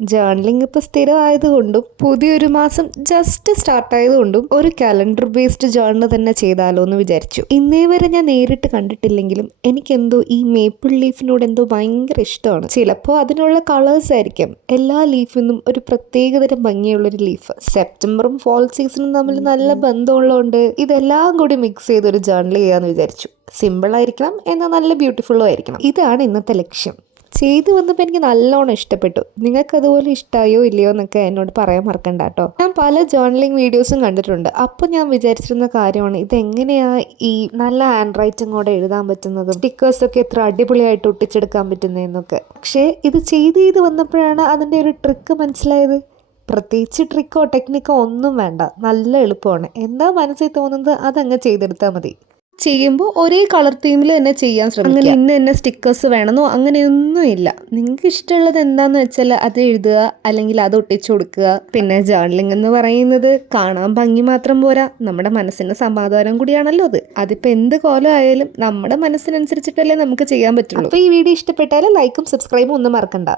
Journaling ഇപ്പോൾ സ്ഥിരമായതുകൊണ്ടും പുതിയൊരു മാസം ജസ്റ്റ് സ്റ്റാർട്ടായതുകൊണ്ടും ഒരു കലണ്ടർ ബേസ്ഡ് ജേർണൽ തന്നെ ചെയ്താലോ എന്ന് വിചാരിച്ചു. ഇന്നേ വരെ ഞാൻ നേരിട്ട് കണ്ടിട്ടില്ലെങ്കിലും എനിക്കെന്തോ ഈ മേപ്പിൾ ലീഫിനോട് എന്തോ ഭയങ്കര ഇഷ്ടമാണ്. ചിലപ്പോൾ അതിനുള്ള കളേഴ്സ് ആയിരിക്കും. എല്ലാ ലീഫിൽ നിന്നും ഒരു പ്രത്യേകതരം ഭംഗിയുള്ളൊരു ലീഫ്. സെപ്റ്റംബറും ഫോൾ സീസണും തമ്മിൽ നല്ല ബന്ധമുള്ളതുകൊണ്ട് ഇതെല്ലാം കൂടി മിക്സ് ചെയ്തൊരു ജേർണൽ ചെയ്യാമെന്ന് വിചാരിച്ചു. സിമ്പിളായിരിക്കണം എന്നാൽ നല്ല ബ്യൂട്ടിഫുള്ളും ആയിരിക്കണം. ഇതാണ് ഇന്നത്തെ ലക്ഷ്യം. ചെയ്തു വന്നപ്പോൾ എനിക്ക് നല്ലോണം ഇഷ്ടപ്പെട്ടു. നിങ്ങൾക്ക് അതുപോലെ ഇഷ്ടമായോ ഇല്ലയോ എന്നൊക്കെ എന്നോട് പറയാൻ മറക്കണ്ട കേട്ടോ. ഞാൻ പല ജേർണലിംഗ് വീഡിയോസും കണ്ടിട്ടുണ്ട്. അപ്പോൾ ഞാൻ വിചാരിച്ചിരുന്ന കാര്യമാണ് ഇതെങ്ങനെയാണ് ഈ നല്ല ഹാൻഡ് റൈറ്റിങ്ങോടെ എഴുതാൻ പറ്റുന്നതും സ്റ്റിക്കേഴ്സൊക്കെ എത്ര അടിപൊളിയായിട്ട് ഒട്ടിച്ചെടുക്കാൻ പറ്റുന്നതെന്നൊക്കെ. പക്ഷേ ഇത് ചെയ്ത് വന്നപ്പോഴാണ് അതിൻ്റെ ഒരു ട്രിക്ക് മനസ്സിലായത്. പ്രത്യേകിച്ച് ട്രിക്കോ ടെക്നിക്കോ ഒന്നും വേണ്ട, നല്ല എളുപ്പമാണ്. എന്താ മനസ്സിൽ തോന്നുന്നത് അതങ്ങ് ചെയ്തെടുത്താൽ മതി. ചെയ്യുമ്പോൾ ഒരേ കളർ തീമിൽ തന്നെ ചെയ്യാൻ ശ്രമിക്കുക. അങ്ങനെ ഇന്ന സ്റ്റിക്കേഴ്സ് വേണമെന്നോ അങ്ങനെയൊന്നുമില്ല. നിങ്ങൾക്ക് ഇഷ്ടമുള്ളത് എന്താണെന്ന് വെച്ചാൽ അത് എഴുതുക, അല്ലെങ്കിൽ അത് ഒട്ടിച്ചു കൊടുക്കുക. പിന്നെ ജേർണലിംഗ് എന്ന് പറയുന്നത് കാണാൻ ഭംഗി മാത്രം പോരാ, നമ്മുടെ മനസ്സിന് സമാധാനം കൂടിയാണല്ലോ അത്. അതിപ്പോൾ എന്ത് കോലം ആയാലും നമ്മുടെ മനസ്സിനനുസരിച്ചിട്ടല്ലേ നമുക്ക് ചെയ്യാൻ പറ്റുള്ളൂ. അപ്പോൾ ഈ വീഡിയോ ഇഷ്ടപ്പെട്ടാൽ ലൈക്കും സബ്സ്ക്രൈബും ഒന്നും മറക്കണ്ട.